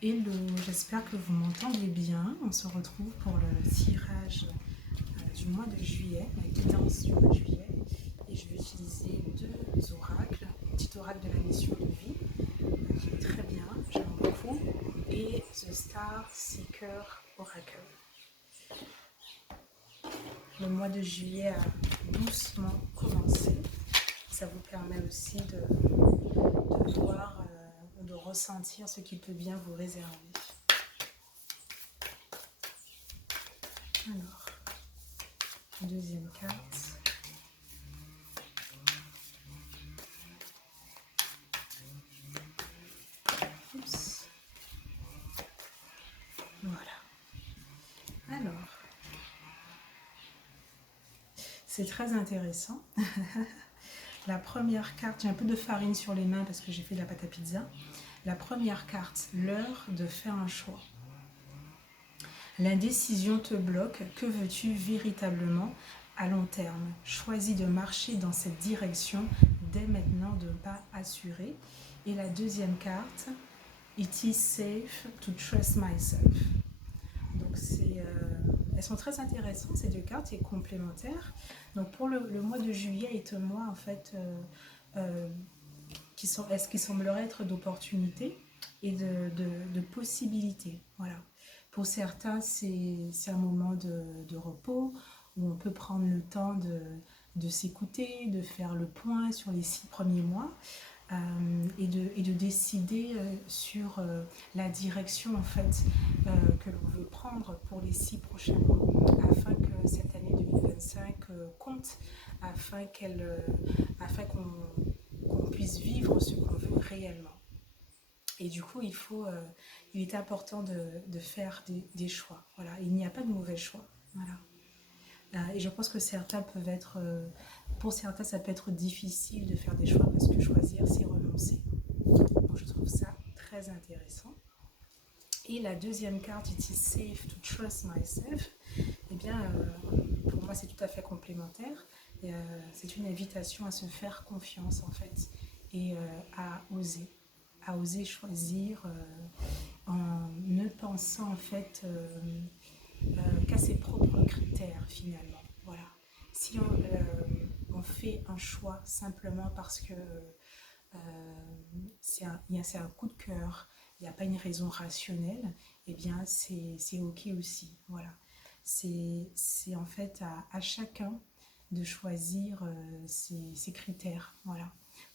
Hello, j'espère que vous m'entendez bien. On se retrouve pour le tirage du mois de juillet, la guidance du mois de juillet. Et je vais utiliser deux oracles, un petit oracle de la mission de vie, qui est très bien, j'aime beaucoup, et The Star Seeker Oracle. Le mois de juillet a doucement commencé. Ça vous permet aussi de voir, de ressentir ce qui peut bien vous réserver. Alors, deuxième carte. Oups. Voilà. Alors, c'est très intéressant. La première carte, j'ai un peu de farine sur les mains parce que j'ai fait de la pâte à pizza. La première carte, l'heure de faire un choix. L'indécision te bloque. Que veux-tu véritablement à long terme? Choisis de marcher dans cette direction dès maintenant, de pas assurer. Et la deuxième carte, It is safe to trust myself. Donc elles sont très intéressantes ces deux cartes et complémentaires. Donc pour le mois de juillet est un mois en fait qui semblerait être d'opportunités et de possibilités. Voilà. Pour certains, c'est un moment de repos où on peut prendre le temps de s'écouter, de faire le point sur les 6 premiers mois et de décider sur la direction en fait que l'on veut prendre pour les 6 prochains mois afin que cette année 2025 compte, afin qu'on puisse vivre ce qu'on veut réellement. Et du coup, il est important de faire des choix. Voilà, il n'y a pas de mauvais choix. Voilà. Et je pense que certains peuvent être, pour certains, ça peut être difficile de faire des choix parce que choisir, c'est renoncer. Donc, je trouve ça très intéressant. Et la deuxième carte, It is safe to trust myself. Eh bien, pour moi, c'est tout à fait complémentaire. C'est une invitation à se faire confiance, en fait, et à oser choisir en ne pensant, en fait, qu'à ses propres critères, finalement. Voilà. Si on fait un choix simplement parce que c'est un coup de cœur, il n'y a pas une raison rationnelle, eh bien c'est ok aussi. Voilà. C'est en fait à chacun de choisir ses critères, voilà,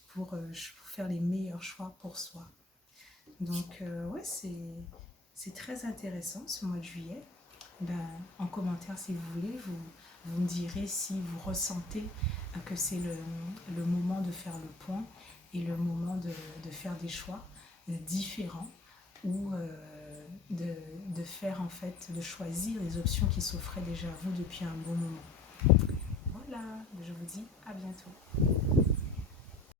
pour faire les meilleurs choix pour soi. Donc ouais, c'est très intéressant ce mois de juillet. Ben, en commentaire, si vous voulez, vous me direz si vous ressentez que c'est le moment de faire le point et le moment de faire des choix différents ou de faire en fait, de choisir les options qui s'offraient déjà à vous depuis un bon moment. Voilà, je vous dis à bientôt.